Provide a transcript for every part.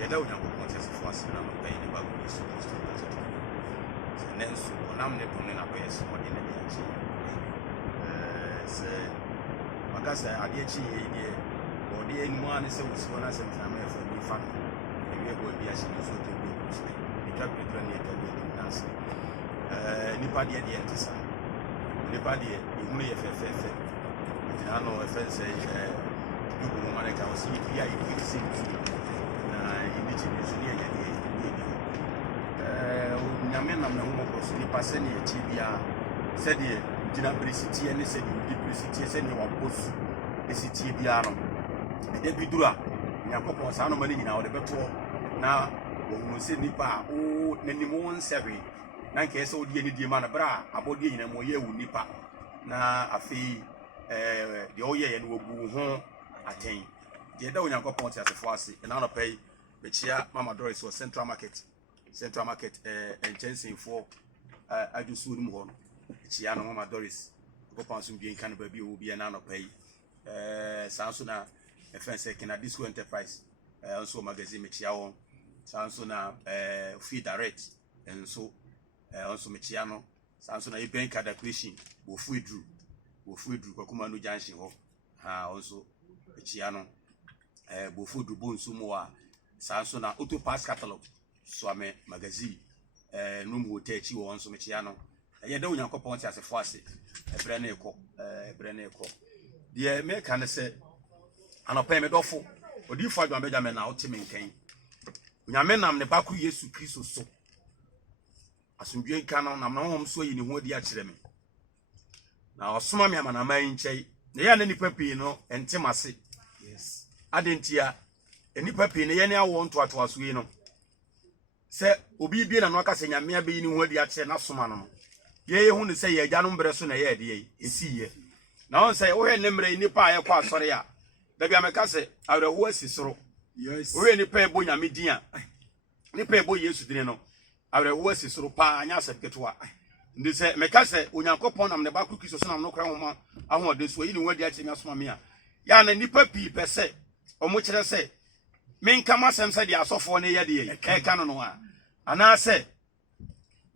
yɛda Onyankopɔn te asefo ase na mabɛyɛ ne baako Yesu Kristo Kristo. Nanso ɔnam ne dom ne n'abɛyɛ so ɔde ne akyi. Sɛ maka sɛ adeɛ akyi yɛ deɛ ɔde anim a ne sɛ wosi hɔ no asɛm tena ɛfa bi fa no ɛwie bɔ bi ahyɛ no so ɔtɔ bi so ɛtwa pirapira ne ɛtwa bi anim nanse nipa deɛ ɛte saa nipa deɛ ɛhunu yɛ fɛfɛɛfɛ gyina no ɛfɛ sɛ dugu mu ma ne ka wɔ sɛ yɛbi a yɛbi si na yɛni kyi bi so ne yɛnyɛ deɛ nyame nam na homɔbɔ so nipa sɛneɛ akyi biara sɛdeɛ gyina beresiteɛ ne sɛdeɛ wodi beresiteɛ sɛdeɛ wabɔ su ɛsitie biara no ɛda bi duru a Nyankopɔn saa noma no nyinaa wɔde bɛtoɔ na wɔhunu sɛ nipa a n'anim wo nsɛhwee na nkɛɛ sɛ wode ani die ma no berɛ a abɔdeɛ nyina mu ɔyɛ wo nipa na afei deɛ woyɛyɛ no wɔbu wo ho atɛn deɛ ɛda Onyankopɔn te asefoɔ ase ɛna anɔpa yi bɛkyia Mama Doris wɔ Central Market nkyɛnsenfoɔ adwosuo no mu hɔ no kyia no Mama Doris Papa nso bi nka no baabi wɔ bi na anɔpa yi saa nso na ɛfɛn sɛ Kena Disco Enterprise nso magazine mekyia wɔn saa nso na Free Direct nso mekyia no saa nso na Ibenka Decoration wɔ Free Drew Kwakuma no junction hɔ nso mekyia no Bofu Dubo nso mu a saa nso na Auto Pass Catalog Swame magazine num hotel chi wɔ nso mekyia no yɛda Onyankopɔn te asefo ase ebrɛ na ekɔ deɛ meka ne sɛ anɔpɛ me dɔfo odifo adwan bɛgya me na wote me nkan Onyame nam ne bako Yesu Kristo so asomdwe nka no nam na honhom so yi ne ho adi akyerɛ me na ɔsoma me amanama yi nkyɛi na yɛ na nipa pii no ɛntem ase yes adentia nipa pii ne yɛ ne awɔ ntoatoa so yi no sɛ obi bie na no aka sɛ Nyame abɛyi ne ho adi akyerɛ na soma no ye hu ne sɛ yɛ agya no mbrɛ so na yɛ ade yi esiye na on sɛ wo hɛ ne mbrɛ nipa ayɛ kɔ asɔre a da bia meka sɛ awreho asi soro yes wo hɛ nipa ebo Nyame din a nipa ebo Yesu din no awreho asi soro pa anya asɛpketo a ndi sɛ meka sɛ Onyankopɔn nam ne ba kru Kristo so nam no kra homa ahode so yi ne ho adi akyerɛ me asoma me a ya na nipa pii pɛ sɛ ɔmo kyerɛ sɛ menka masɛm sɛ de asɔfo ne yɛ de yi ɛka no no a ana sɛ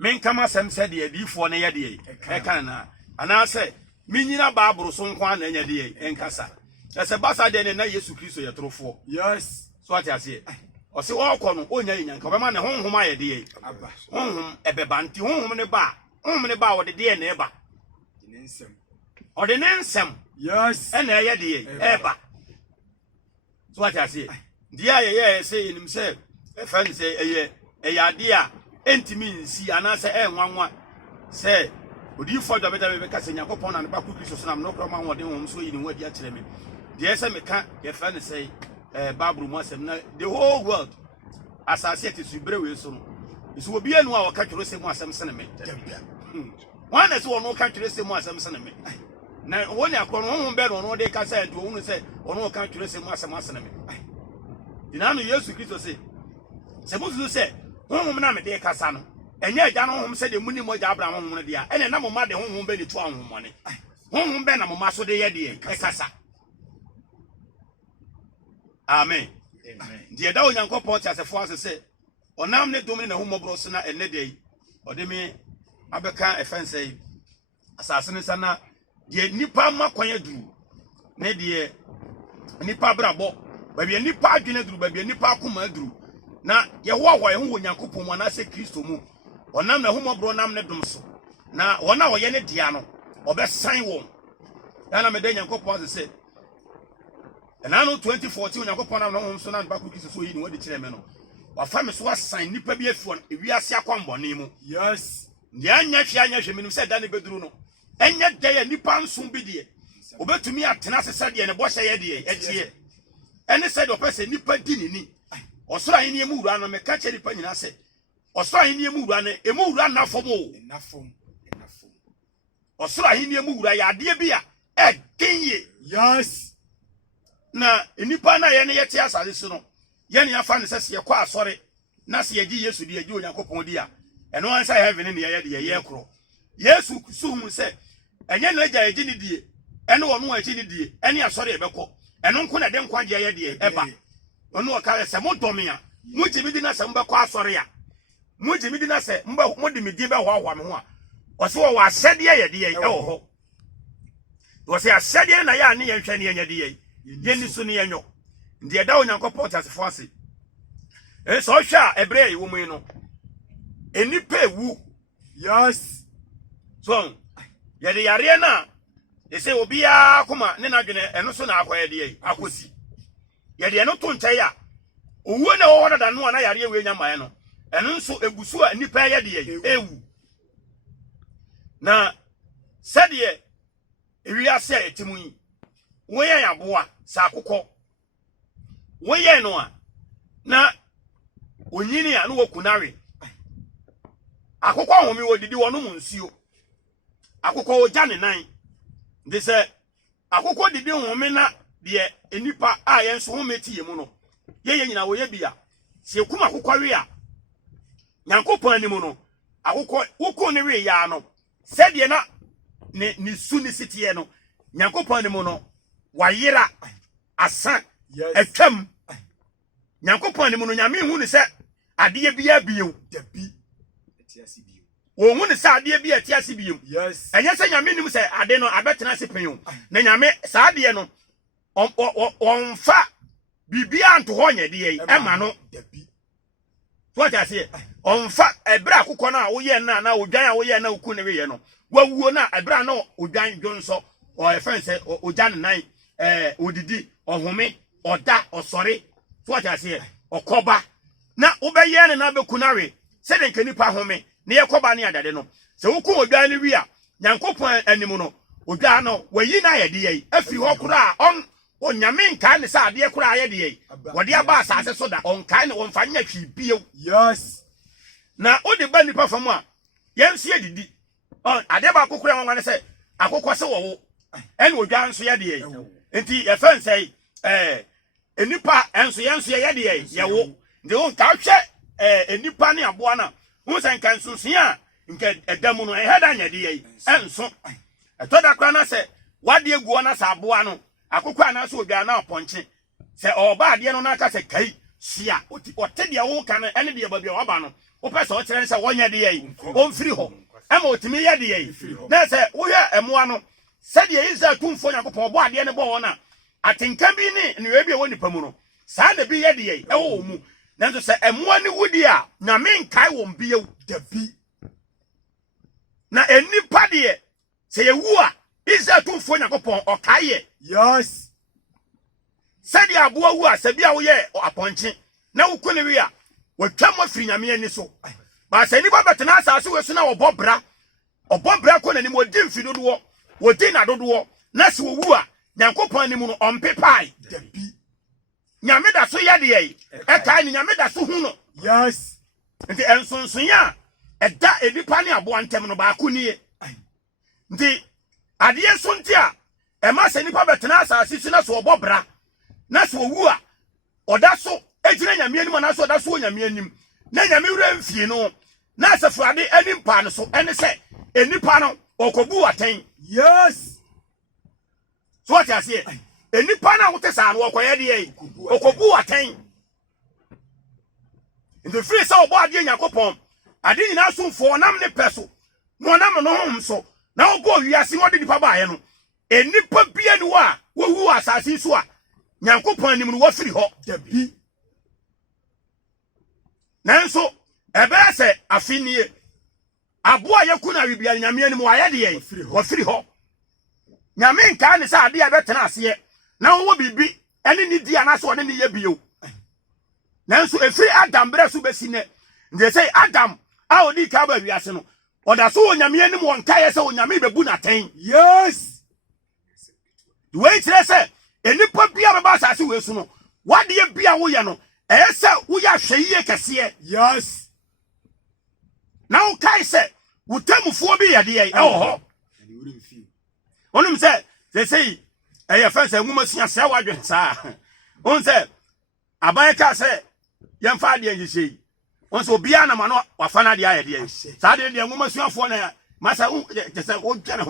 menkama sem sɛ de adifoɔ ne yɛ de ɛka na ana sɛ minyina baaboro so nko ana nya de ɛnkasa ɛsɛ basa de ne na Yesu Kristo yɛ torofoɔ yes so ate ase ɔse ɔkɔ no onya nyanka ɔbɛma ne honhom ayɛ de aba honhom ɛbɛba nti honhom ne ba ɔde de na ɛba ɔde ne nsɛm yes ɛna ɛyɛ de ɛba so ate ase dia yɛ sɛ enim sɛ ɛfɛn sɛ ɛyɛ ade a entimi nsi anase enwanwa se odifo dwabeda me beka se Nyankopɔn na ne ba Kristo so nam no kroma hode hom so yi ne ho adi akyerɛ me de se meka ye fa ne sei Bible mu asɛm na the whole world asase ati subre we so no so obi anu a wɔka twere se mu asɛm sene me wan na se wɔno ka twere se mu asɛm sene me na wɔne akɔ no ho be no de ka sɛ nto hunu sɛ wɔno ka twere se mu asɛm asene me dinano Yesu Kristo se musu se honhom na me de kasa no enye agya no honhom se de muni mo agya Abraham honhom no de a ene na mo ma de honhom be ni to honhom ne honhom be na mo ma so de ye de kasa amen de da Onyankopɔn te asefo ase se onam ne dom ne honhom so na ene de ode me abeka efense asase ne sana de nipa makwan aduru ne de nipa brabo ba bi nipa adwene aduru ba bi nipa akoma aduru na yehowa yehu Onyankopɔn mu na se Kristo mu onam na homobro nam ne dom so na wona woye ne dia no obesan won na me de Nyankopɔn se na no 2014 Onyankopɔn nam na hom so na ba Kristo so yi ne wadi kyerɛ me no wa fa me so asan nipa bi afi on ewiase akwambɔne mu yes ya nya hwe menim se da ne beduru no enya da ya nipa nsom bi de obetumi atena sesa de ne bɔhyɛ ye de etie ene se de opese nipa di ni osoro ahini emu wura no me ka kyeri pa nyina se osoro ahini emu wura ne emu wura nafom osoro ahini emu wura ya ade bi a egenye yes na enipa na ye ne yete asase so no ye ne afa ne se ye kwa asore na se ye gi Yesu di ye gi Onyankopɔn di a eno ansa heaven ne ye de ye kro Yesu suhun se enye na agya ye gi ne die ene wo no achi ne die ene asore ye bɛkɔ eno nko na de nkwa gye ye de eba ono ka se mo dome a Muji did not say Mba sorry. Muji did not say Mba Mudi Midiba Wa. Was what said ye, oh. Was a said ye, and I near Shani and ye. Jenny Suniano. The down Uncle Potter's Fossy. And so shall a brave woman. Any pay woo. Yes. So, yet the arena. They say, Obia, Kuma, Nenagene, and also now where the Akusi. Yet they are not to tell ya. One order than one I are William Mano, and also a Busua and Nipa Yadi. Now, said ye, if we are say to me, where ya boa, Sakuko. Where ya no. Now, Unini and Wokunari. Akoko me what did you want to monsieur? Akoko Johnny 9. They say, Akoko did you woman dear enipa ayen so meti yemuno. Ye nyina wo ye bia. Se kuma akoko we a. Nyankopon animu no. Akoko woko ne we ya no. Said ye na ne su ni sitie no. Nyankopon animu no. Wayera asan atwam. Nyankopon animu no nyame hu ne se ade bia biu dabi. Won ne sa ade bia ti ase biu. Yes. Enye se nyame nim se ade no abetena se pen. Na nyame sa ade no on fa bibia anto ho nya de ema no dabi. What I say on fa ebra akukọ na wo ye na odwan a wo ye na oku ne we ye no wawuo na ebra na odwan dwonso o efen se ojan nan odidi ohome oda osore. What I say okoba na wo be ye na be kunare se de nkanipa home na ye koba na adade no se wo ku odwan ne wi a Nyankopon animu no odwan no wayi na ye de ye afiri ho kura on onyame nka ne sa ade kura ye de ye wode aba asase so da on kan ne on fa nya hwi bio. Yes. Na odi ba nipa fam a yensie didi on ade ba kokura won wane se akokọ se wo en odwan so ye de ye enti ye fan sei enipa enso yenso ye de ye ye wo de on ka hwe enipa ne aboa na won san kan sunsun a nke edamu no eheda nya de ye enso etoda kra na se wade eguo na sa aboa no akokọ anaso odwan na ponche se oba ade no na ka se kai sia ote de wo kan ene de ba bia oba no wo pese o kire se wonya de ye on firi ho ema otimi ye de ye na se wo ye emoa no se de Israel tumfo Nyankopon obo ade ne bo wona atenka bi ni we bia woni pamu no sa de bi ye de ye e wo mu na so se emoa ni wudi a na men kai wo mbie dabi na enipa de se ye wu a Israel tumfo Nyankopon o kai ye. Yes. Said ya boa wu a se bia wo ye aponche na wo kone wi a watwa mo firi nyame ani so ba se ni ba betena asase we so na obobra ko na ni mo di mfi dodo wo di na dodo na se wo wu a Nyankopon ni mu no ompepai dabi nyame da so ye de ye e kai ni nyame da so hu no. Yes. Nti ensonson ya eda edipa ne abo antem no ba ko nie nti ade so nti a e ma se nipa betena asase so na so obobra na so wu a oda so ejire nyame anim na so oda so nyame anim na nyame wura mfie no na asafrade anim pa no so ene se enipa no okobu aten. Yes. So what I say enipa na wote sa no okoye de yi okobu aten in the free so obo ade Nyankopon ade nyina somfo nam ne peso no nam no hom so na ogo wiase wode nipa ba ye no enipa bia ni wa wo asase so a Nyankopon anim no wa firi ho dabi nanso ebe se afinie aboa yakuna wibia nyame anim wa ye de ye wa firi ho nyame nka ne sa ade abetena ase na wo bibi ene ni di anaso one ne ye bio nanso efiri Adam bre so besi ne nde say Adam a odi ka ba wiase no oda so nyame anim won kae se nyame bebu na ten. Yes. We tire se enipa bia be ba asase we so no wade ye bia wo ye no ese wo ya hweye kese. Yes. Now kai se utamufo bi ye de ye ho onum se they say eye fa se nwuma sua se wadwen sa on se aban ka se ye mfa de yehye on se obia na ma no wafa na de aye de sa de nwuma suafo na masa je se o twene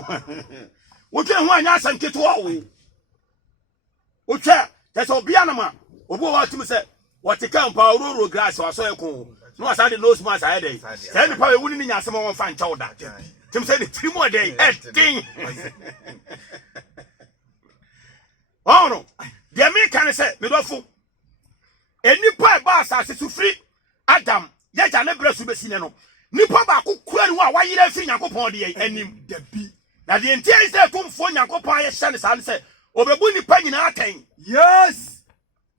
ho anya asanketo o twa je se obia na ma obo wa tumi se what the camp our grass or so cool. No, I said nose mask I day. Send the power wouldn't need someone find child that. Tim said 3 more days. Thing. Oh no, the American said, Midofo. Any part bars as to free Adam, yet I never subesino. Nipa ba ku kura ni wa yire fi Yakobon de anim da bi. Na de entia is there come for Yakobon ye hye ne san se obebu nipa nyina akan. Yes.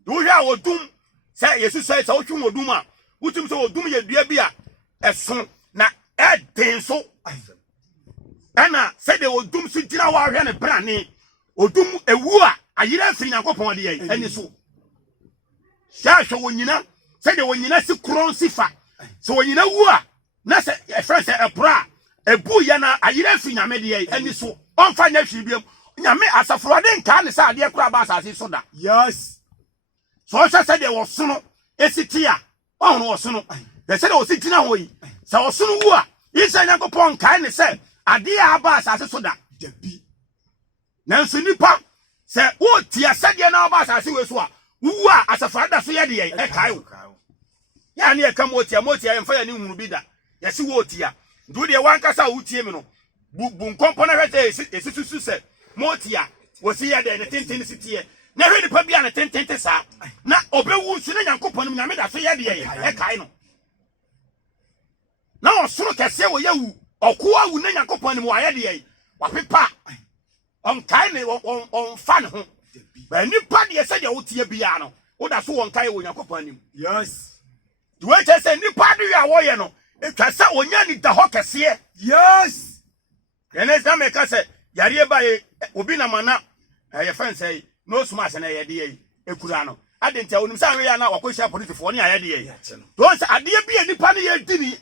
Do hia odum say Yesu say say otwu odum a utum say odum ye dua bi a eso na eden so. Ana say de odum so gina wa hwe ne brane odum ewu a ayire fi Yakobon de ani so. Sha hwe wonyina say de wonyina si kron sifa. So wonyina wu a na se e friend say epra ebu ya na ayire fi nyame de ani so onfa nya hwi biam nyame asafro de nka ne sa ade kura ba asase so da. Yes. So say de wo sono esitia ohun wo sono de say de wo sitina ho yi se wo sono wu a isa Yakobon kai ne say ade a ba asase so da bi na nso nipa se wo tia sade na ba asase we so a wu a asafro da so ye de e kai wo ya ne e ka motia emfa ya ne hunu bi da yesi wo tia ndu de wankasa wo tie me no bu nkompo na hwete esisusu se motia wo si ya de ne tenten sitie na hwe nipa bia ne tenten sa na obewu su ne Yakobon mu nyame da so ye de e kai no na osoro kese wo yawu okoa wu ne Yakobon mu aye de wa pepa on kai ne on fan ho ba nipa de se de wo tie bia no wo da so won kai wo Yakobon mu. Yes. Do we just say nipa do ya wo ye no etwa se onya ni da ho kese. Yes. Ene za me ka se yare ba ye obi na mana ye fan say no smash na ye de ekura no adenta onim sa we ya na wakohia police fo ne aye de ye don say ade bi nipa ne ye dini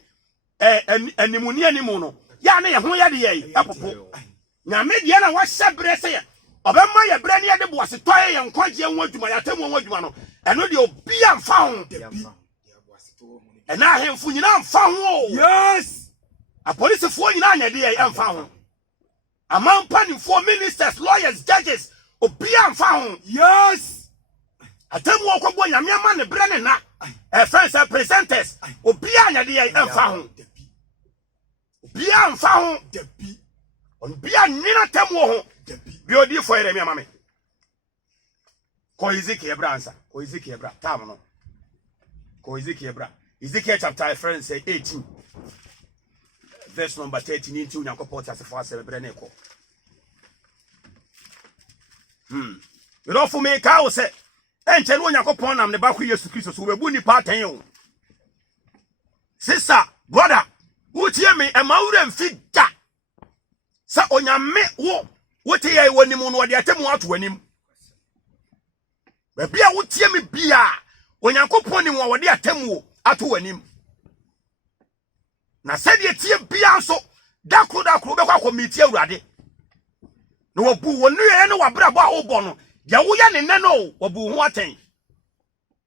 animuni animu no ya na ye ho ye de ye apopo nyame de na wa hyebre se ye obemma ye bre ne ye de boase toye ye nkwaje ho adwuma ya temu ho adwuma no eno de obi amfa ho ena ahemfu nyina amfa ho. Yes. A police fo nyina anya de ye amfa ho amampa ni for ministers lawyers judges obi amfa ho. Yes. Atemu okobo nyame ama ne bre ne na friends and presenters obi anya de ye amfa ho obi amfa ho debi obi anina temu ho debi bi odi fo yere mi ama me ko Ezekiel bra ansa ko Ezekiel bra tam no ko Ezekiel bra Ezekiel chapter friends say 18 verse number 13 into Yakobon as for celebrate ne ko you know for me ka wo say enche no Yakobon nam ne ba ko Yesu Kristo so bebu ni pa tan o sister brother utie me e mawure mfida sa onyame wo te ye wonimu no de atemu ato anim ba bia wotie me bia Yakobon ni wo de atemu ato anim na se de tie bia so dakro be kwa committee awurade no wobu wonu ye ne wabrabo a wo bo no de wo ye ne no wobu ho aten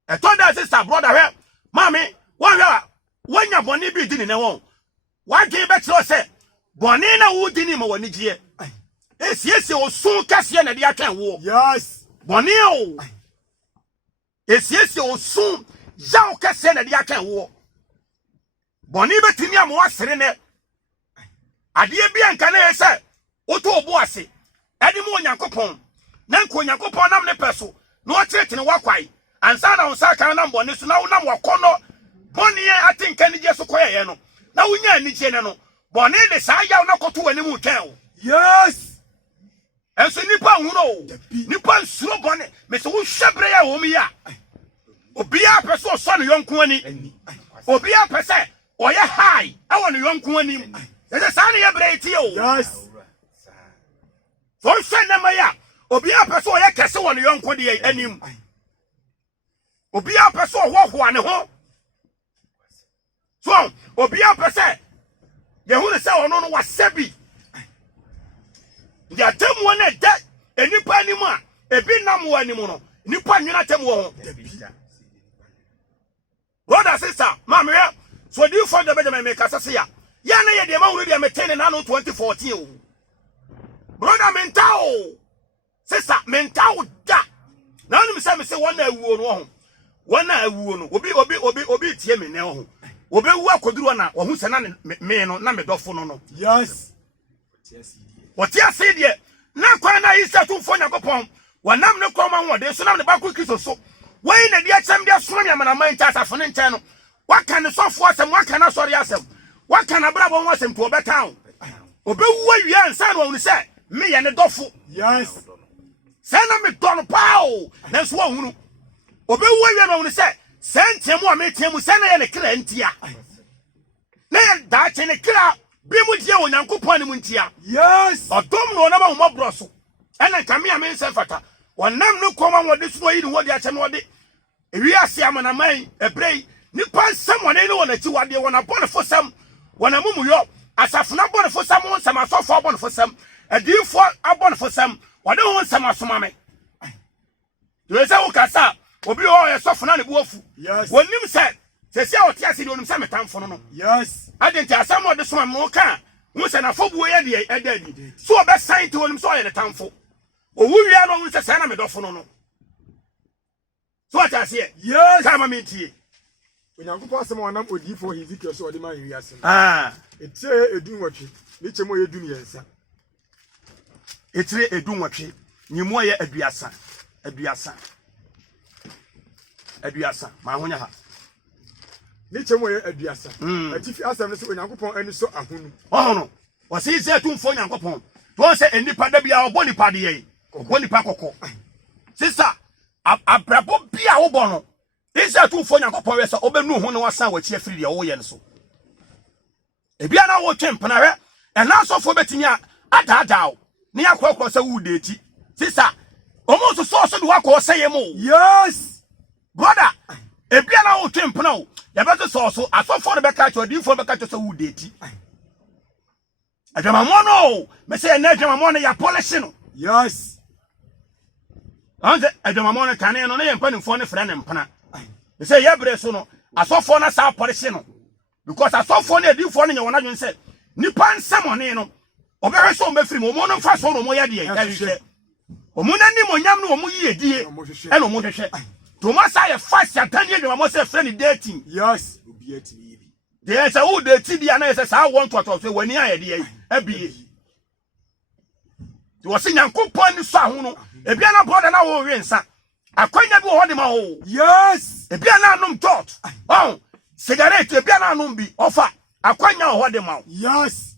e to da sister brother hwe mami won hwe wanya boni bi di ne won wage be tro se boni na wo di ni ma woni gie esiesie osun kase na de atwen wo. Yes. Boni o esiesie osun jaw kase na de atwen wo boni betimi am wasere ne ade bi anka na yese oto obo ase ade mu Yakobon na nko Yakobon nam ne peso na o tretene wakwai ansa na onsa kan na boni so na wonam wakono boni atinka ni je so koyeye no na wonya ani je ne no boni de sa yaw na koto wani mu twen o. Yes. Enso nipa huno nipa nsuro boni me so wo hwebre ya wo mi ya obi a peso so no yonko ani obi a pese oye high awo no yonko ani ese sa na ye breti o. Yes. So se na maya obi a peso oye kese wo no yonko de anim obi a peso hoho ane ho so obi a pese ye hu ne se ono no wasabi ya temu wona de enipa animu a ebi nam wo animu no nipa nwina temu wo brother sister mama ya so do you for the Benjamin make asase ya na ye de ma wuru de metene na no 2014 o brother mental sister mental da na no me say wona awuo no ho wana awu no obi tie me ne ho obi wu akoduru na wo hu se na me no na me dofo no yes what ya say de na kwa na isa tu mfo Nyankopon wanam ne koma ho de so na ne ba ku Kristo so wei na dia chem dia so na mana man ta safo ne nchen no waka ne sofo asem waka na sori asem waka na bra bo ho asem to obeta obi wu awie ansa no wo se me ye ne dofo yes se na me don pao na so wo hunu obi wu awie no wo se sentemu a metemu se na ye ne kra ntia na ye da che ne kra bi mu dia wo Nyankopon ne mu ntia yes odom no na ma ho bro so ena kamia me nse fata wonam ne koma wode so yi ne wode ache no wode ewi ase amana man ebrei nipa nsam wona ne wona chi wade wona bone fosam wona mumuyo asafuna bone fosam nsam asofo bone fosam adifo abone fosam wode ho nsam asoma me wese wo kasa obi o ye sofuna ne buafu yes wonim se se o tia se onim se metamfo no yes adenti asam wode soma me ka wo se na fobuo ye de edadi so obe sign to onim so ye tamfo owu wia no wo se se na me dofo no so what I say yes kama mentie Onyankopon asem wanam odifo Ezekiel so ode ma wi asem etire edun watwe ne chemo ye dun yensa etire edun watwe nyimu ye aduasa ma honya ha ne chemo ye aduasa atifi asem ne so Onyankopon ani so ahunu no wose se tumfo Nyankopon to se enipa da bia obo nipa de ye obo nipa kokko sisa abrabo bia wo bo no isa tumfo Nyankopon we se obenu ho ne wasan wachi afiri de wo ye ne so ebia na wo twempena we ena sofo betimi adadao ne yakokko se wo de ti sisa omo so de wakọ se ye mo yes brother ebia na wo twempena wo ya beto so asofo de beka cho difo beka cho se wo de ti adwamamo no me se na adwamamo no ya polish no yes anze adwamamo no kane no na ye mpanimfo ne frɛ ne mpana me se ye bre so no asofo na sa polish no because asofo na edifo no nye wona dwen se nipa nsamone no obehwe so mefiri mo no mfa so no mo ye de ye hwehwe omo na ni mo nyam no omo yi edie e no mo hwehwe to ma sa ye fast atanie adwamamo se frɛ ne dating yes obi atimi yi de se wo dating dia na se sa won to so wani ayede ye abie ti wo se Nyankopon ni so ahu no ebia na brother na wo wensa akwanya bi wo hode ma wo yes ebia na anom tot cigarette ebia na anom bi ofa akwanya wo hode ma wo yes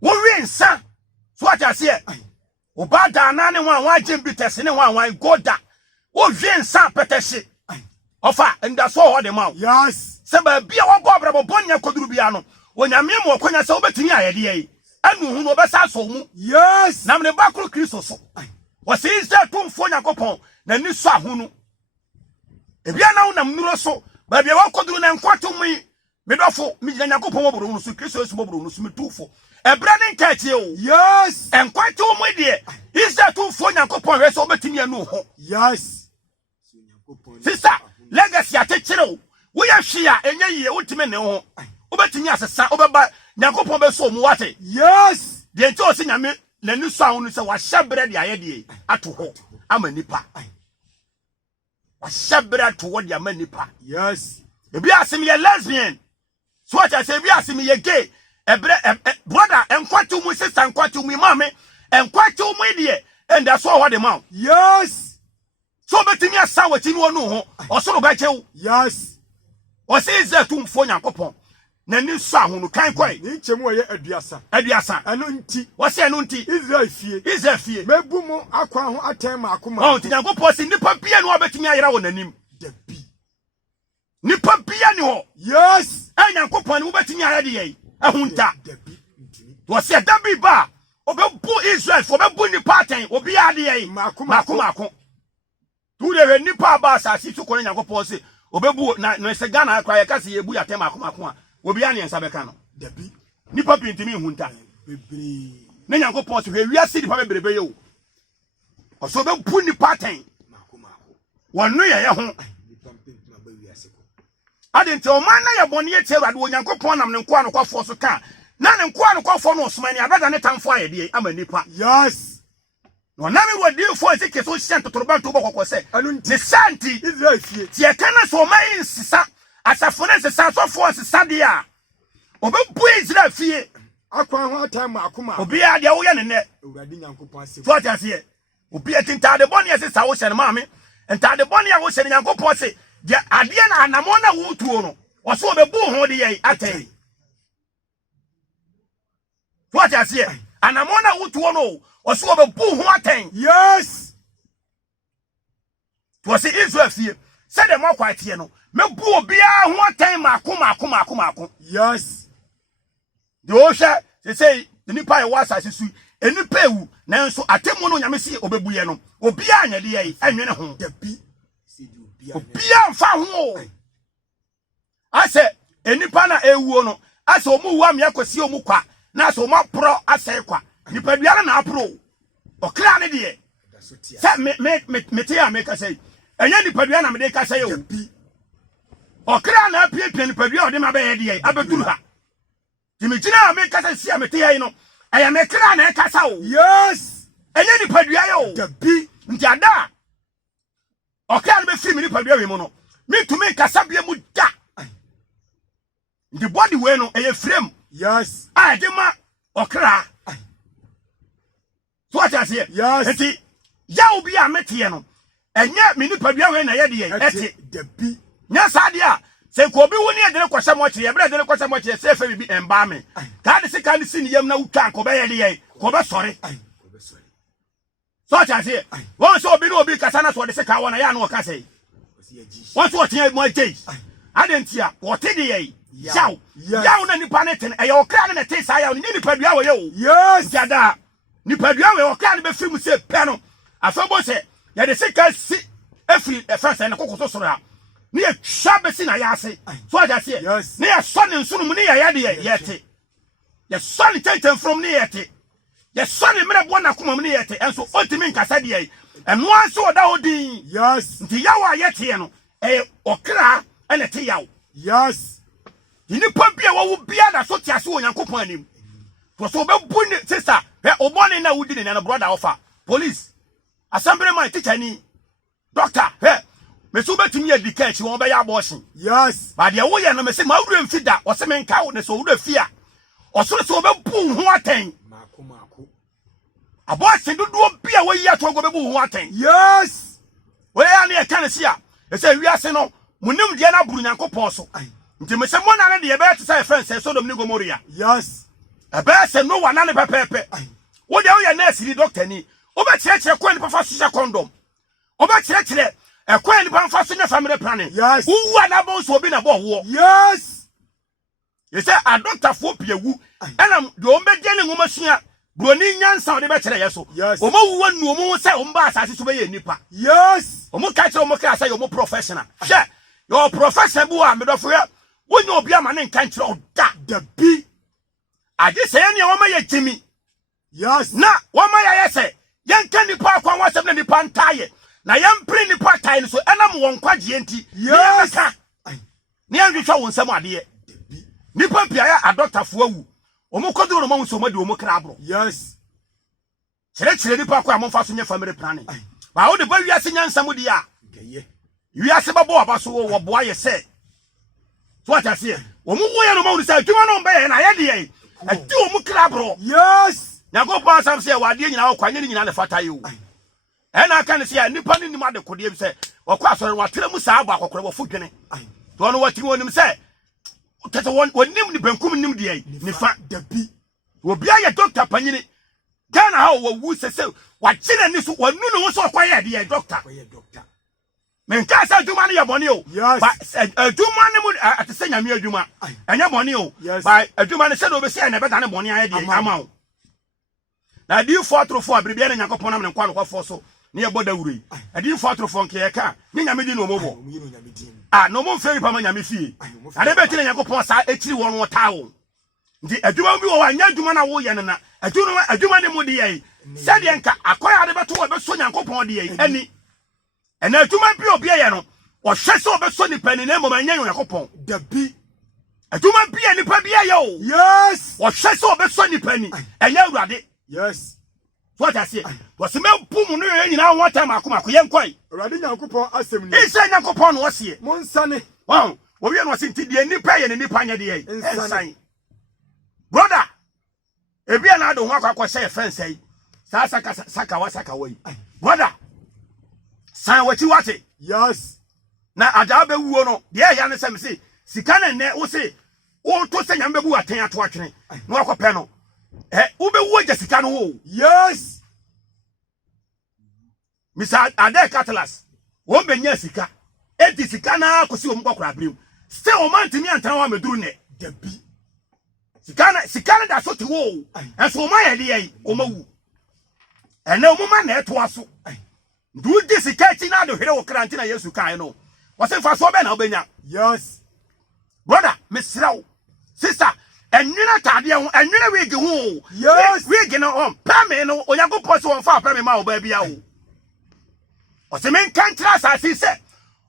wo wensa so atase e wo ba da na ne ho anwa jembi tese ne ho anwa goda wo wensa petese ofa nda so hode ma wo yes seba bia wo bo brabo bonya koduru bia no onyame mo okwanya se obetimi ayede ye anu hu no obesa so mu yes na me ba kro Kristo so wo se ise tumfo Nyankopon na ni so ahunu ebia na wonam nuro so ba bia wo koduru na nkwato mu me dofo mi gina Nyankopon wo boro no so Kristo so boro no so me tufo ebra ne nkatie o yes enkwato mu de ise tumfo Nyankopon we so obetimi anu ho yes sister legacy atechire o wo ya hwia enye yie wotime ne ho obetimi asesa obeba Nyankopon be so mu wate yes de nti o se nyame na ni so ahunu se wa hyabere de ayede ato ho ama nipa wa hyabere to wo de ama nipa yes ebi asem ye lesbian so what I say ebi asem ye gay brother enkwatu mu sister enkwatu mu mama enkwatu mu de and that's what the mouth yes so betimi asa wati ni wonu ho osoro ba chew yes o se ze tumfo Nyankopon na ni so ahunu kan kwai ni chemu ye aduasa eno nti wo se eno nti Israel fie mebu mu akwa ho atem ma akoma o ti Nyankopon se nipa bia ni obetimi ayira wo nanim dabi nipa bia ni ho yes Nyankopon ni obetimi ayira de ye ahunta dabi wo se dabi ba obebu Israel fo obebu nipa aten obi ade ye mako tu de nipa ba asasi su ko Nyankopon se obebu na se Ghana akwa ye kase ye bu ya tem mako a obi ane nsa beka no dabi nipa pintimi hunta bebre na Nyankopon se hwe wiase nipa bebrebe ye o oso bebu nipa aten mako wonu ye ho nipa pintima ba wiase ko adente o man na ye bone ye tie Awurade Nyankopon nam ne nko anokofo so ka na ne nko anokofo no osomani abeda ne tamfo ayede ama nipa yes no na me wodi fo ezeke so hye ntotoroba nto bokoko se ne santi Israel fie tie kana so mai nsisa asafo ne nsisa so fo nsisa de a obebu Israel fie akwan ho atam akoma obi a de wo ye ne ne Awurade Nyankopɔn asem so atiase obi atintade boni asesa wo hye ne maame entade boni a wo hye ne Nyankopɔn se de ade na anamo na wo tuo no wo so obebu ho de ye atɛn so atiase anamo na wo tuo no wo so obebu ho atɛn yes to se Israel fie se de mo kwatie no mebu obi a ho atɛn mako yes de o hwɛ se sei nipa ye wasa sesu enipa ewu nanso atemu no nyame si obebu ye no obi a nyade ye anwene ho da bi obi a mfa ho ase enipa na ewu no ase omu wu amya kwasi omu kwa na ase omu apro ase kwa nipa duara na apro okra ne de se me te ya me ka sei enya nipa duara na me de ka sei o okra na apie nipa duara o de ma be ye de abeduru ha timigina me ka sei sia me te ya no aya me kra na ka sa o yes enya nipa duara o da bi nti ada okra na be fi mi nipa duara we mu no me tumi kasa bia mu da the body we no eye frame yes a de ma okra so what I say yes enti ya obi a mete no enye me nipa bia we na ye de ye eti da bi nya sa de a se ko obi woni e de ko hye mo kire e bre de ko hye mo kire se fa bi emba me ka de se ka ni sin yam na utwa ko be ye de ye ko be sore so what I say won so obi no obi kasa na so de se ka wona ya no ka say won so otia mo age adentia wo te de ye yaw yaw na nipa ne ten e ye okra ne te sa yaw ni nipa dua wo ye o yes jada nipa dua we okra ne be film se pe no afabo se ye de se ka si efri e fa se ne kokoso soro ha ne ye twa be si na ya ase so aja se yes ne ye so ne nsunu mu ne ye de ye te ye so ne tenten from ne ye te ye so ne mere bo na koma mu ne ye te enso otimi nkasa de ye eno anso oda odin yes nti yaw a ye te no e okra ene te yaw yes nipa bia wo bia da so tiase wo Nyankopon anim to so be bu ni sister he obone na wudi ni na brother offer police assemblyman teacher ni doctor he me so betimi adika chi won be ya abortion yes ba de wo ye no me se ma wura mfida o se me nka wo ne so wura fia o so be bu ho aten mako abortion dudu bia wo yi ato go be bu ho aten yes we ya na e kan se a e se wiase no munim de na buru Nyankopon so nti me se mo na de ye be te say friends Sodom ni Gomorrah yes ebe se no wa na ne pepepe wo de wo ye nurse ni doctor ni wo be kire ko ni pa fa social condom wo be kire ko ni pa fa so family planning yes wo na bo so obi na bo wo yes ye say a doctor fo piawu ena de o be de ne ngoma sua broni nyansa wo de be kire ye so o mo wo nu o mo se o mba asase so be ye nipa yes o mo ka kire o mo ka say o mo professional she your professional bu a me do fo wonye obi ama ne nka nkire o da bi ade se ne o ma ye timi yes na wo ma ya yese yenka nipa akwan wasem na nipa ntaye na yempre nipa tai no so enam won kwagye enti yes ne anhwehwa won sam ade nipa pia ya adoctafo awu omokodo no mo so ma de omokra abro yes kire nipa akwan amfa so nye family planning ba wo de ba wiase nyansam de a wiase babo abaso wo boa ye se so what I say wo mu wo ye no ma wo say dwuma no mba ye na ye de ye ati omokra abro yes Nyankopon sam se wa de nyina wo kwanye ni nyina le fata ye o ena aka ne se nipa ni nim ade kode bi se wakwa asore watere mu saa ba akokore wo fudwene to no wati wonim se tete wonim ni bankum nim de ye nifa da bi obi aye doctor panyini Ghana ha wo wu se wa kire ni so wonu no so kwaye de ye doctor men ka sa dwuma ne ye bone o ba dwuma ne mu atese nyame adwuma enya bone o ba adwuma ne se do be se na beta ne bone aye de ama o na di fotrofo abiribia ne Nyankopon nam ne kwa no kwafo so ne ye boda wuri adi fotrofo nke ye ka ne nyame di no mobo no mo mferi pa ma nyame fie ade be tire Nyankopon sa ekiri won wo tawo ndi adwuma bi wo anya adwuma na wo ye ne na adwuma ne mu de ye se de nka akoya ade beto wo be so Nyankopon de ye ani ena adwuma bi obi ye no wo hwe se wo be so ni pani na mo ma nya Nyankopon da bi adwuma bi ye ni pa bi ye o yes wo hwe se wo be so ni pani enya awurade yes what I say was me pum no nyina one time akoma ko yenkoi Awurade Nyankopɔn asɛm ni Isa Nyankopɔn no sie monsane wow we no sinti de nipa ye ne nipa nya de yi ensan brother ebia na do ho akwa say fence yi sa saka wa yi brother san wachi wate yes na ada be wuo no de ya ne sem se sika na ne wo se wo to se nyam be bu aten ato atwene na wakopɛ no wo be wo je sika no wo yes Mr. Ade Catalas wo be nya sika enti sika na akosi wo mkokora abrim se o man timi antan wa meduru ne dabi sika na da so ti wo enso o man ye de yi o mawu ene o ma na eto aso ndu di sika ti na do hwere wo kranti na Yesu kan no wo se fa so be na obenya yes brother mesraw sister enwina tade ho enwina wigi ho yes wigi no on pame no Onyankopɔn se won fa pame ma wo ba bia wo o se men kantra sa si se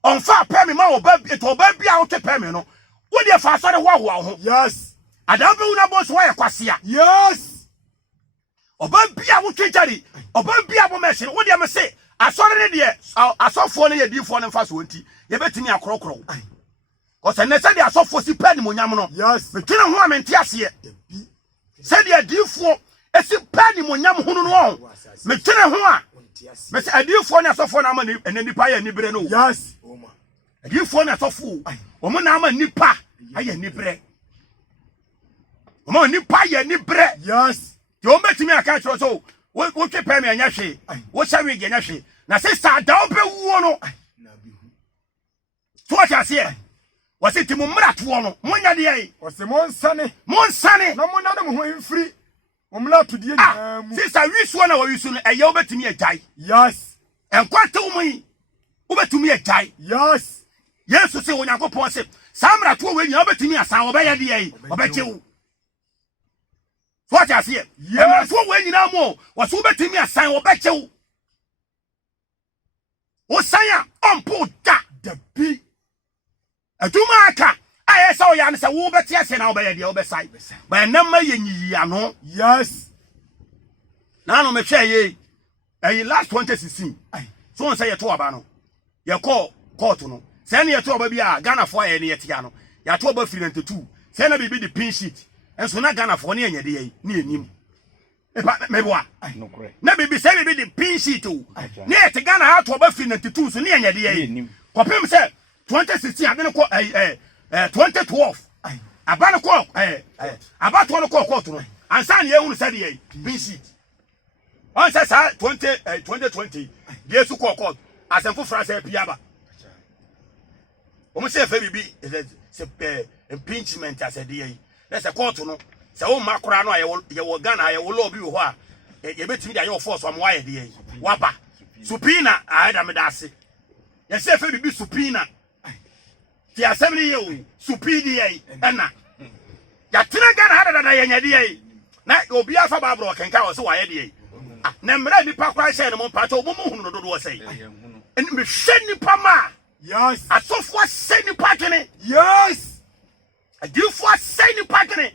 on fa pame ma wo ba to ba bia wo te pame no wo de fa so de ho ho yes adam be una boss wo ye kwasea yes oba bia wo twejari oba bia bo mehye wo de me se asore ne de asofo ne ye difo ne mfa so nti ye betimi akrokro o se ne se de asofo si pani monyam no yes me twene ho amente ase se de difo esi pani monyam ho no me twene ho a me se adifo ne asofo na ama ne nipa ye nibre no yes adifo ne asofo o mo na ama nipa aye nibre o mo nipa ye nibre yes yo betimi aka tro so wo twe me anya hwe wo sawe ge anya hwe na se sa da obe wuo no so what you say was it mu mrato no monya de yi o se monsane na monade mo ho mfiri omlato de nyina mu sister wisuo na wo wisu no eye obetimi agtai yes enkwate wo yi obetimi agtai yes Yesu se Onyankopɔn se samrato wo nyina obetimi asan wo be ye de yi obechewu so what you say yes so wo nyina mo wo so obetimi asan wo bechewu wo san a ompo da bi aduma aka ayesa o ya ne se wo beti ase na wo be ye de wo be sai ba na ma ye nyiya no yes na no me hwe ye last 2016 so on say ye to aba no ye call court no se na ye to aba bi a Ghana fo ye ne ye tia no ya to aba 92 se na bibi the pin sheet enso na Ghana fo ne ye de ye ne enim e ba me boa no correct na bibi se bibi the pin sheet o ne ye te Ghana ha to aba 92 so ne ye de ye kopim se 2016 abene ko 2012 abane ko abato no ko court no ansa ne ehunu se de ye pin sheet on say 2020 Yesu ko court asemfo France piaba o mo say fe bibi se impeachment as de ye let's court no se o makora no ye wo Ghana ye wo law bi ho a ye betimi de ye force am wa ye de ye wapa supina aida me da ase ye say fe bibi supina ti asem ni ye o supidi ye na ya tena Ghana hada da ye nya de ye na obi afa babro kenka o se wa ye de ye na mra nipa kwa hye ne mo pato mo hunu no dodo sei en me hye nipa ma yes asofo se nipa twene yes adifo se nipa twene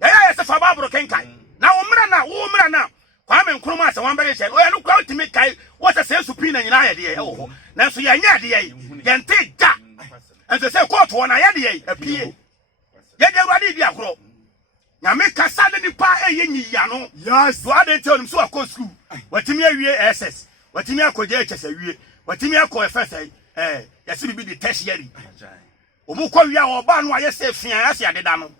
ya se fa babro kenkai na wo mra na kwa me nkroma se wan bere hye o ya no kwa ultimi kai wo se supina nyina ye de ye ho na so ya nya de ye ye nte da en se court wo na ye de ye apie ye de urade di akro na me kasa ne nipa eye nyiya no yes so ade tell him so akọ school watimi awie SS watimi akọje HS awie watimi akọ FS yesi bibi di tertiary omu kwa wi a oba no ayese fian ase adeda no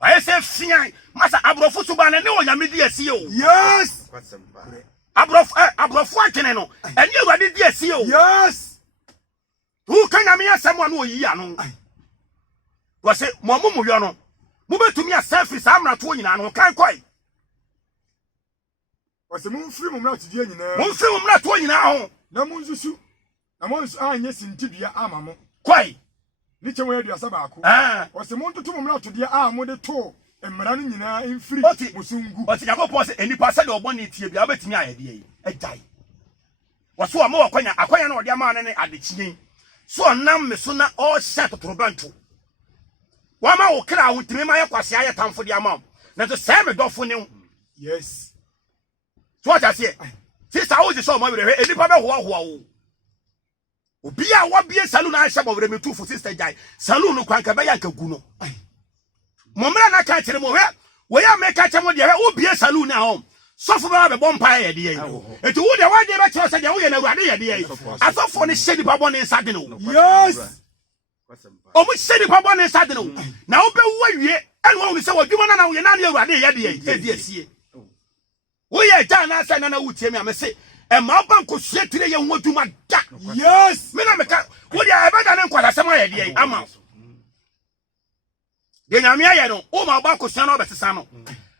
ayese fian masa abrofo suba na ne onyame di ase o yes abrofo atene no eni urade di ase o yes tu kanya me asem anu oyi anu wase momumu yo no mo betumi asafi samrato nyina no kan koi wase mumfiri mumrato die nyina mumfiri mumrato nyina ho na munzusu na monsu anye sintibia ama mo koi ni chemo aduasa baako wase montoto mumrato die a mo de to emra no nyina emfiri musungu wase Yakobon se enipa se de oboni tie bia betumi ayede yi agtai wase o ma akwanya na ode ama ne adekyin so nam me so na all set torobanto wama wo kra wo timi ma yakwase aye tamfo de ama na to se me dofo ne yes So what I say? Sister, how is the song? Any papa who Obia wa bie saloon a shop over me two for sister Jai. Saloon no kwanka be yanka gu no. Momra na ka kire mo hwe. We ya make ka mo de hwe obie saloon na hom. So for be bompa ye de ye. Eti wo de wa de be kire se de wo ye na awade ye de ye. Asofo ne shedi babo ne nsade no. Yes. Omo shedi babo ne nsade no. Na wo be wo awie en wo se wo dwuma na wo ye na ne awade ye de ye. E di asie. Wo ye ja na sa na wutie me amese. E ma ba nko hye tire ye ho dwuma da. Yes. Me na meka wo dia e ba da ne nkwada sem aye de ama. De nyame aye no o ma ba ko hye na obetesa no.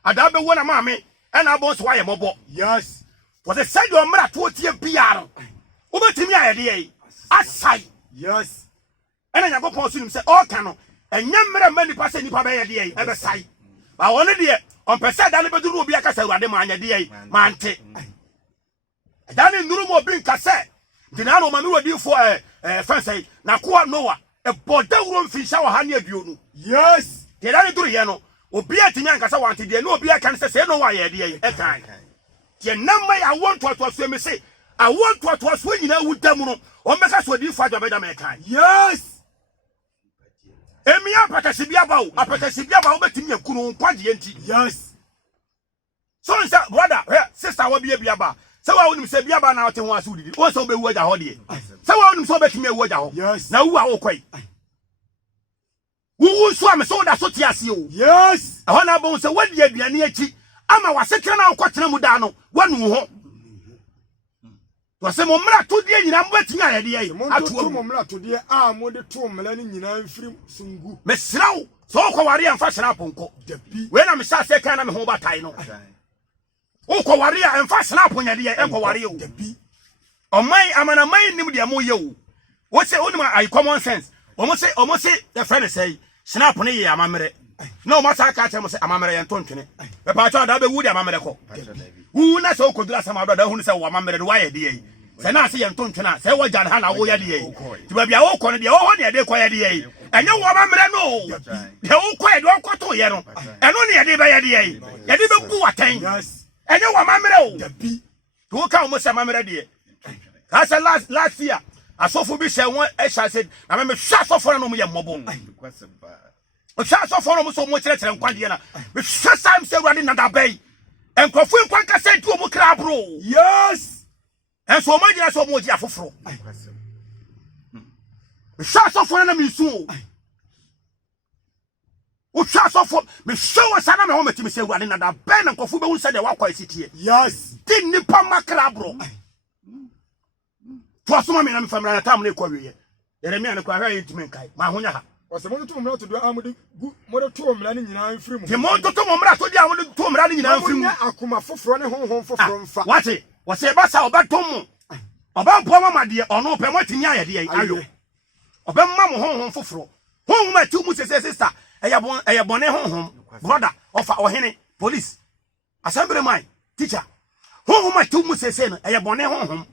Ada be wo na ma me e na bo so aye mobo. Yes. Wo se said o mra to tie bia no. Wo betimi aye de asai. Yes. E na nyagopon so nim se o ka no enya mra mani pa se nipa be ye de e be sai. Ba wo ne de on pese da ne be duru obi aka sa urade ma anya de ma ante. Dani nuru mo bin kase dinano ma mi wodi fo fense na ko Noah e boda wuro mfinsha wa ha ne aduonu. Yes. De dani duru ye no obi atimi ankasa wante de no obi aka se se Noah ye de ye e kan de namma ya won to so me se I want to so nyina wudam no o meka so di fo adwabeda me kan. Yes. Emi apakasi bia ba wo betimi akunu nkwaje enti. Yes. So nsa brother sister wa bia ba se wa wonim se bia ba na wote ho aso didi wo so be wu agya ho de se wa wonim so betimi ewu agya ho na wu a wo kwai wu so am so da so ti ase o. Yes. Ho na bon se wadi aduane achi ama wasekere na wokotena mu da no wanu ho to se mo mra to de nyina mo betimi ayede ye atu mo mra to de a mo de to mla ni nyina mfiri sungu mesraw so ko ware amfa sena ponko dabi we na me sha se kan na me ho batai no Oko ware a emfa snap nyade ye enko ware o dabi omai amana mai nim de mo ye o wo se onima I common sense omo se the friend say snap ne ye amamere na o masa ka mo se amamere ye ntontwene be pa cha da be wu de amamere ko wu na se okodura sama da hu ne se wo amamere de wa ye de ye se na se ye ntontwene se wo jan ha na wo ye de ye ti ba bia wo ko ne de wo ho de de ko ye de ye enye wo amamere no de wo ko ye de wo ko to ye no eno ne ye de be ye de ye ye de be bu watan. Yes. Enye wa mamre o dabi to ka mo se mamre de ka se last year asofo bi se won e sha said na me hwa asofo no mo ye mobo o hwa asofo no mo so mo kire kire nkwade na me hwa sam se urade na da bai enkofu nkwan ka se tu o mo kra bro. Yes. En so mo gina so mo ji afoforo me hwa asofo na me su o twa sofo me show sana me ho metimi se urade na da ben na nkofo be hu se de wakwa sitie. Yes. Din nipa makra bro to asoma me na me famra na tam na kwa wiye Yeremia ne kwa hwa yitimi kai ma honya ha o se mo to mra to do a mo de to mla ni nyina mfiri mu te mo to mo mra to di a mo de to mra ni nyina mfiri mu akoma foforo ne honhom foforo mfa wate wo se ba sa obatom mo oba mpo ma de ono pe mo timi ayede ayo oba ma mo honhom foforo honhom ati mu se sister eya bone honhom brother ofa ohene police assemblyman teacher honhom ati mu se no eya bone honhom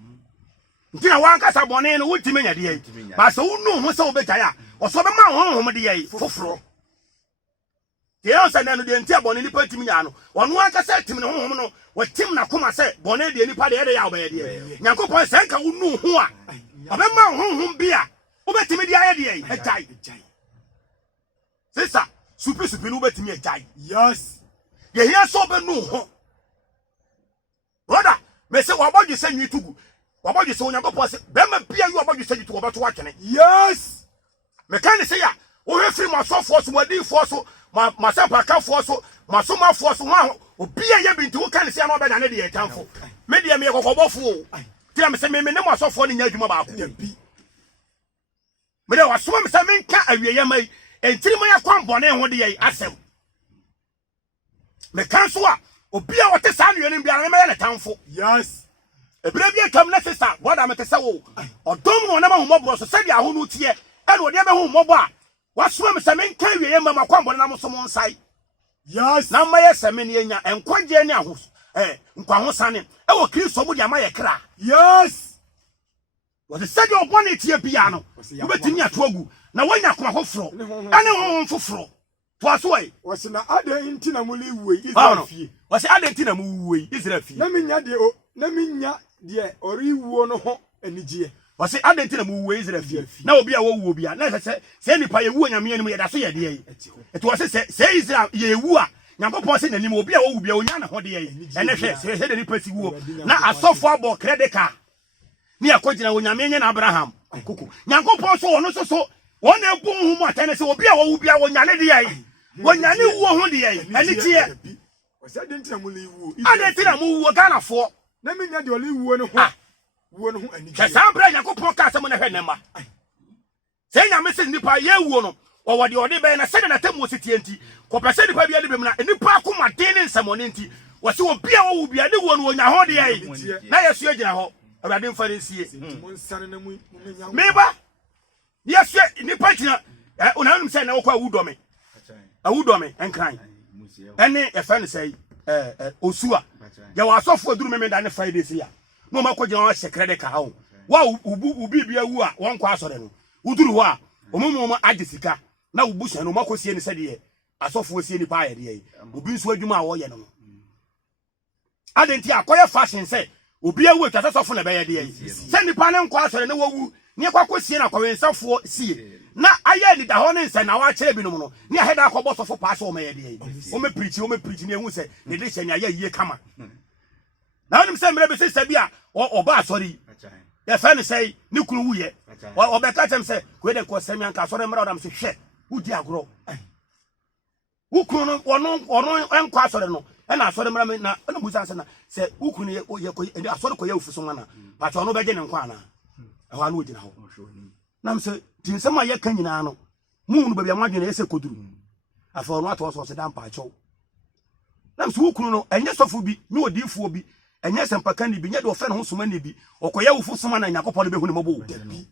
ntina wanka sa bone no wutimi nya de ba so unu ho se obetaya o so be ma honhom de ye foforo de yo sa na no de ntia bone ni patimi nya no onu aka sa timi no honhom no watim na koma se bone de ni pa de ya obeye de nyankopon se nka unu ho a obe ma honhom bia obetimi de aye de ejai sister supi no betimi ejai. Yes. Ye here so be no ho brother me se wabodwe se nwitugu wabodwe se onyankopon se be ma bia yu wabodwe se nwitugu obato watwene. Yes. Me kan se ya wo hwefiri masofo so madi fo so masampa ka fo so masoma fo so ho obi ye binti wo kan se ya no be na ne de ye tamfo me de me kokobofo o tira me se me ne masofo ne nya adwuma ba ko dabi me de wasoma me se me nka awieye mai entiri mo ya kwan bone ho de ye asem me kan so a obi a wote sa no yenim bia me ye ne tamfo. Yes. Ebire bia kam na sister boda me te se wo odom no na ma humobro so se dia ho no tie e no de be ho humobro a wasoma me se me nka awieye ma kwan bone na mo so mo nsai. Yes. Na ma ye se me ne enya enkwaje ne aho nkwa ho sane e wo Kristo mo dia ma ye kra. Yes. Wo se dia obone tie bia no wo betimi atoagu na wanya koma hoforo ane ho foforo Twas way. Was na ade intina muli we Israel fie. Was ade intina mu we Israel fie. Na minya de ori wuo no ho anigye. Was ade intina mu we Israel fie. Na obi a wo wu obi a na se nipa ye wu nyame anim ye da so ye de ye. It was say Israel ye wu a Nyankopon se nanim obi a wo wu bia onya na ho de ye. Ene hwe se de nipa si wu na asofo abo credit ni akogina wo nyame nye na Abraham koko Nyankopon so ono so won na bu hu mu atane se obi a wo wu bia wo nyane de ye. Wo nyane wu ho de ye. Ene tie wasa de ntina mu li wu ade ntina mu wu Ghana fo na minya de oli wu no ho wu no ho anigye. Kasa bra Nyankopon ka asem na hwe ne ma se nyame se nipa ye wu no wo de ode be na se de na temu sitie nti ko pese nipa bia de be na nipa akoma den ne nsamone nti wo se obi a wo wu bia de wu no wo nya ho de ye na yesu agina ho awade mfa ne sie meba yesu nipa tina unanum se na wo kwa awudome enkran ene efa ne sei osua ya wasofo duru meme da ne Friday se ya no makogina wa sekrede ka ha wa ubi bia wu a won kwa asore no uduru ho a omomo agisika na ubusa no makosie ne se de asofo sie ni pa ye de obi nso adwuma a wo ye no adenti akoye fashion se obi awu atwa sofo na be ye de se nipa ne nkwa asore na wawu ne kwakosie na kwensafo sie na aye ni da ho ne nse na wa kire bi no no ne aheda akobọ sofo pa so o me ye de o me preach ne ehu se ne de hyenya ye yie kama na onim se mre be se bia oba asori ya fa ne sei ne kunu wuye obeka chem se ko de ko semi anka asori mra odam se hwe udi agro ukunu ono enkwa asori no na asori mra na musa se na se ukunu ye ko asori ko ye ofuso na pa to no beje ne nkwa na ehwa na ogina ho nam se tinsema ye kan nyina no mu no babia madwene ye se koduru afa ono ato so se da mpa acho nam se ukunu no enye sofo bi ni odifuo bi enye sempaka ni bi nye de ofe no soma ni bi okoye wufu soma na Nyankopon no behu ne mobo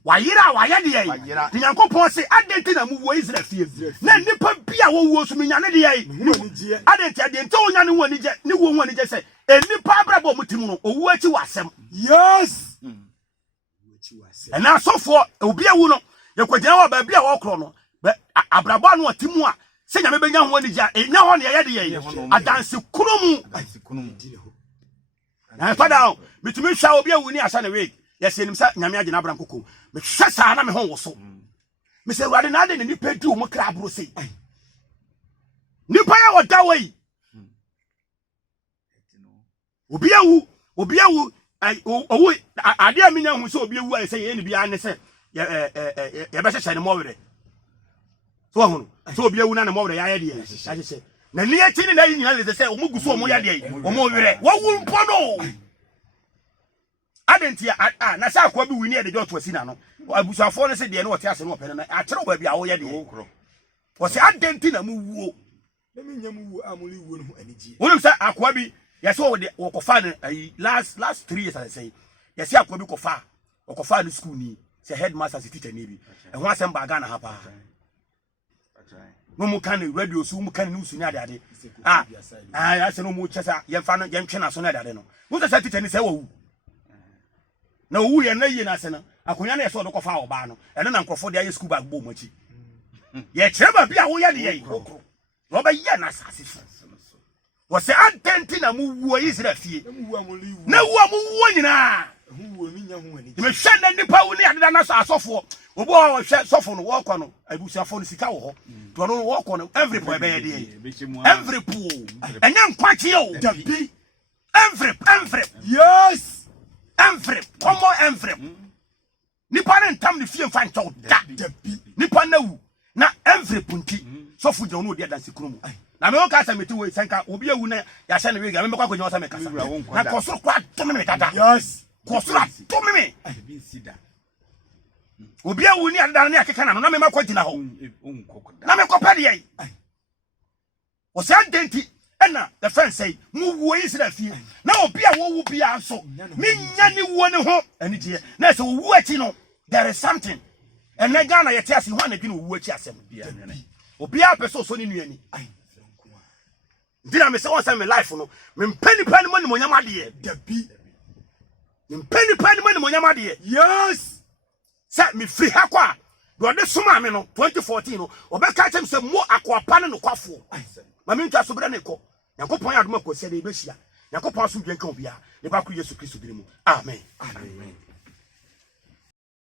wayira waye de ye Nyankopon se adenti na mu wo Israel fie na nipa bia wo wo so nyane de ye adenti onya ne woni je ne wo woni je se enipa abrabo mutimu no owu achi wasem yes ena sofo obi awu no ye kwagina wa ba bia wo kro no abrabo anu atimu a se nyame benya ho ni je enya ho ne ye de ye adanse kuromu na fada mitumi hwa obi awu ni asa na week yes enim sa nyame agina abran kokko me hwa sa na me ho wo so me se wade na ade ne nipa di o mo kra abro sei nipa ya wada wai obi awu owu ade amenya hu se obi awu ai se ye ne bia ne se ye be hye ne mo were so ahunu so obi awu na ne mo were ya ye de ya hye na ni eti ni na yi nyina le se o mo guso o mo ya de o mo were wo wu mpo no adenti na sa akwa bi wini e de joto asi na no abusafo ne se de ne wote ase no opene na a kire ba bia wo ye de wo se adenti na mu wuo na me nya mu wuo amuli wuo no anigi wonum sa akwa bi ye se wo de wo kofa ne last 3 years I say ye se akwa bi kofa wo kofa ne school ni se headmaster se teacher ni bi e ho asem ba ga na ha pa no mu kan radio so mu kan news ni ade ya se no mu chesa ye fa no ye ntwe na so na ade no mu se teacher ni se wo wu na wu ye na yi na se no akonya na ye so do kofa oba no ene na nkrofo de aye school bag bo machi ye kire ba bia wo ye de ye kokro no ba ye na sase wo se adenti na mu wu Israel fie na wu amu nyina hu mi nya hu ani me hwe na nipa wu ni ade na so asofo obo wo hwe sofo no wo kɔ no abusafo no sika wo ho to no wo kɔ no every boy be ye de every pool enya nkwachi o dabi every yes every komo every nipa ne ntam ne fie mfa nkyɛw da dabi nipa na wu na every punti sofo gye no de danse kuro mu na me o ka sa meti we senka obi awu na ya hye ne we ga me kwa kwenye o sa me kasa na kosoro kwa to me dada yes kosoro to me bi sida obi awu ni adada ne akeka na no na me makwa gina ho na me kopa de yi o se adenti ena the friend say mu wo Israel fie na obi a wo wu bia so me nya ni wo ne ho ani die na se wo wu achi no there is something and na Ghana yete ase ho anadwi no wu achi asem bia obi a pese so ni nuani ndina me se won say me life no me mpani pani mo ni mo nyama de dabi me mpani pani mo ni mo nyama de yes say me free ha kwa do de soma me no 2014 no obeka chem se mo akoapa ne no kwafo ma me ntwa so bra ne ko yakopon ya adoma ko se de be hia yakopon so dwen kan obia ne ba ku Yesu Kristo dinimu amen.